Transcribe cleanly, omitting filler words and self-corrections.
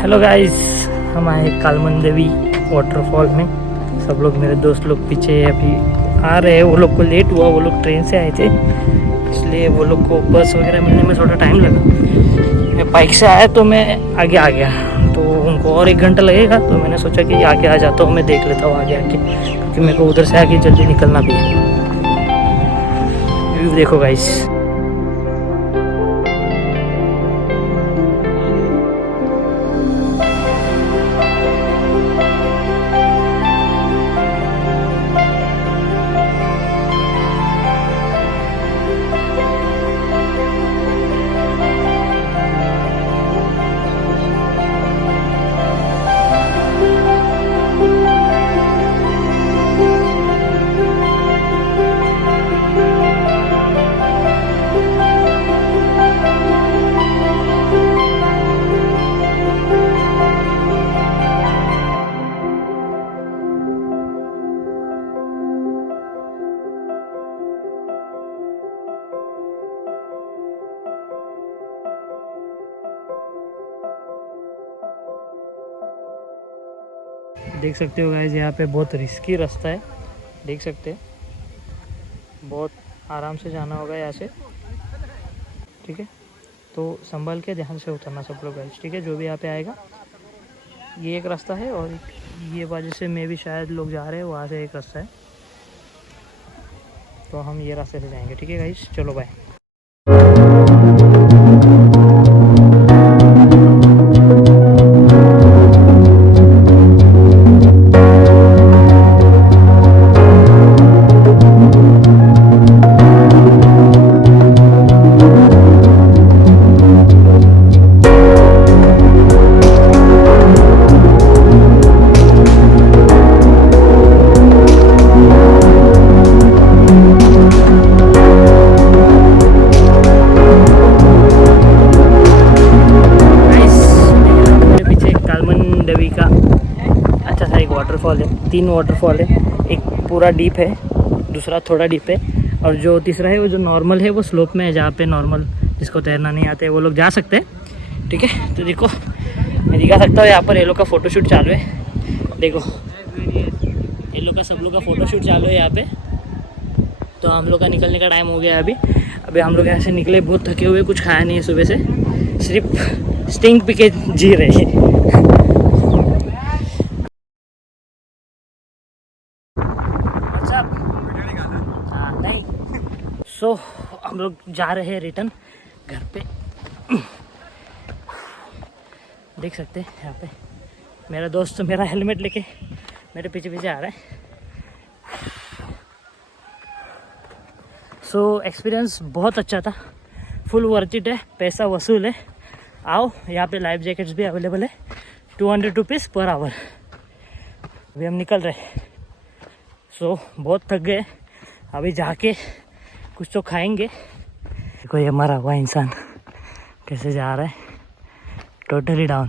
Hello guys, हम आए कालमन देवी waterfall में। सब लोग, मेरे दोस्त लोग पीछे अभी आ रहे हैं। वो लोग को लेट हुआ, वो लोग ट्रेन से आए थे, इसलिए वो लोग को बस वगैरह मिलने में थोड़ा टाइम लगा। मैं बाइक से आया तो मैं आगे आ गया, तो उनको और 1 घंटा लगेगा। तो मैंने सोचा कि आगे आ जाता हूँ, मैं देख लेता हूँ आगे आके, क्योंकि मेरे को उधर से आगे जल्दी निकलना भी है। व्यू देखो गाइस। देख सकते हो गाइस, यहाँ पे बहुत रिस्की रास्ता है। देख सकते हैं, बहुत आराम से जाना होगा यहाँ से, ठीक है। तो संभल के ध्यान से उतरना सब लोग गाइस, ठीक है। जो भी यहाँ पे आएगा, ये एक रास्ता है, और ये वजह से मैं भी शायद लोग जा रहे हैं वहाँ से एक रास्ता है, तो हम ये रास्ते से जाएंगे, ठीक है गाइस। चलो बाय। अच्छा सा एक वाटरफॉल है, 3 वाटरफॉल है। एक पूरा डीप है, दूसरा थोड़ा डीप है, और जो तीसरा है वो जो नॉर्मल है, वो स्लोप में है, जहाँ पे नॉर्मल जिसको तैरना नहीं आते वो लोग जा सकते हैं, ठीक है। तो देखो, मैं दिखा सकता हूँ, यहाँ पर ये लोग का फ़ोटोशूट चालू है। देखो, ये लोग का, सब लोग का फ़ोटोशूट चालू है यहाँ पे। तो हम लोग का निकलने का टाइम हो गया है अभी हम लोग यहाँ से निकले बहुत थके हुए, कुछ खाया नहीं है सुबह से, सिर्फ स्टिंग पी के जी रहे हैं। हाँ नहीं, सो हम लोग जा रहे हैं रिटर्न घर पे। देख सकते हैं यहाँ पे मेरा दोस्त मेरा हेलमेट लेके मेरे पीछे पीछे आ रहा है। सो एक्सपीरियंस बहुत अच्छा था, फुल वर्थ इट है, पैसा वसूल है। आओ, यहाँ पे लाइफ जैकेट्स भी अवेलेबल है, 200 रुपीज़ पर आवर। अभी हम निकल रहे। सो बहुत थक गए, अभी जाके कुछ तो खाएंगे। देखो ये मरा हुआ इंसान कैसे जा रहा है, टोटली डाउन।